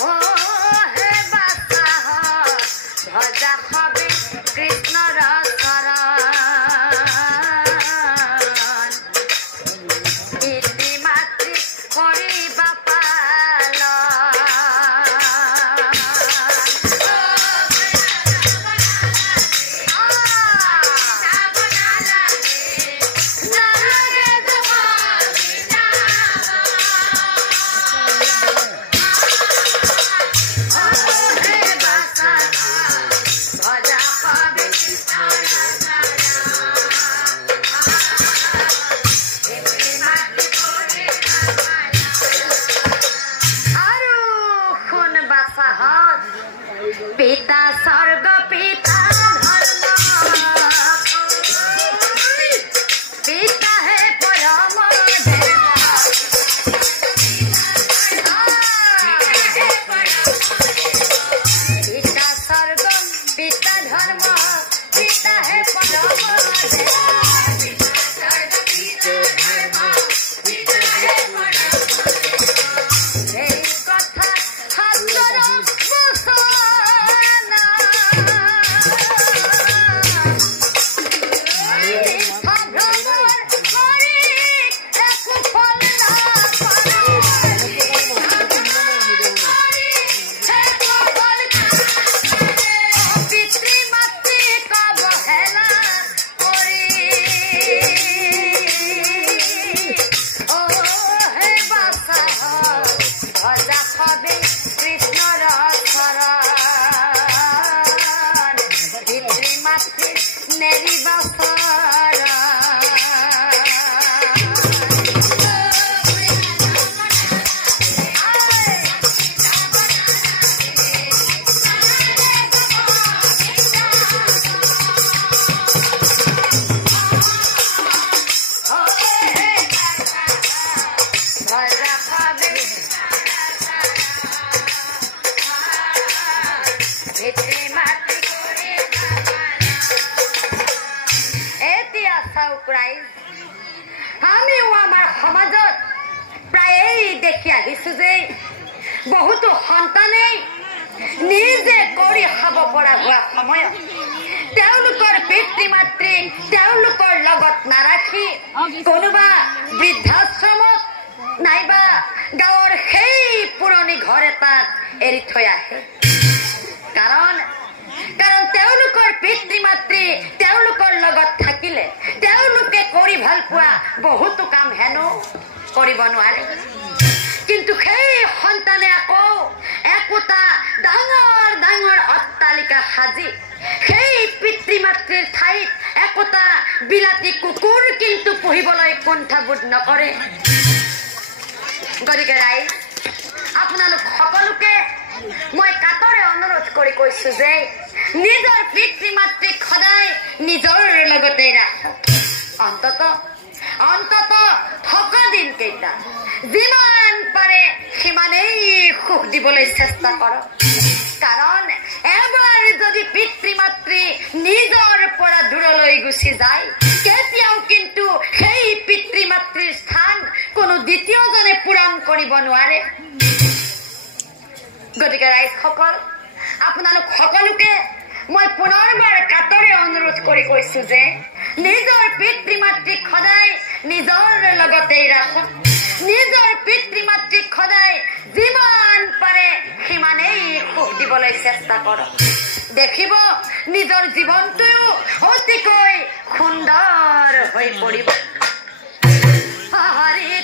Oh, পিতা স্বর্গ পিতা পিতা হে পরম দেব পিতা স্বর্গ পিতা ধর্ম পিতা হে পরম দেব बहुत सन्ताने निजे करी खाब परा हुआ समय पितृ मातृ लगत नाराखी कोनोबा वृद्धाश्रम नाइबा गाँवर सेई पुरनी घर एटात एरि थৈ आहे कारण पितृ मातृ लगत थाकिले करी ভাল পোৱা बहुत काम हेनो करिब নোৱাৰে किन्तु सन्ताने आको एकता डाঙर डाঙर अट्टालिका साजी पितृ मातृर ठाईत एकता बिलाती कुकुर किन्तु पुहिबलै कुण्ठाबोध नकरे गतिके राइज आपनालोक सकलोके मैं कातरे अनुरोध करि কৈছো जे निजर पितृ मातृक सदाय निजर लगते राखक अंतत थका दिन केइटा जिमान पारे सिमानेই सुख दिबले चेष्टा कर कारण एबार यदि पितृ मातृ निजर परा दूरলৈ गुसि যায় केতিয়াও কিন্তু সেই पितृ मातृर स्थान कोनो द्वितीयजने पूरण কৰিব নোৱাৰে गतिके राइज सकल आपनालोक सकलोके मैं पुनर्बार कातरे अनुरोध करि কৈছো जे निजर पितृ मातृक सदाय निजर लगते राखक निजर पितृ मातृक सदाय जिमान पारे सिमानेই सुख दिबले चेष्टा कर देखिब निजर जीवनटो अतिकै सुंदर হৈ পৰিব हरि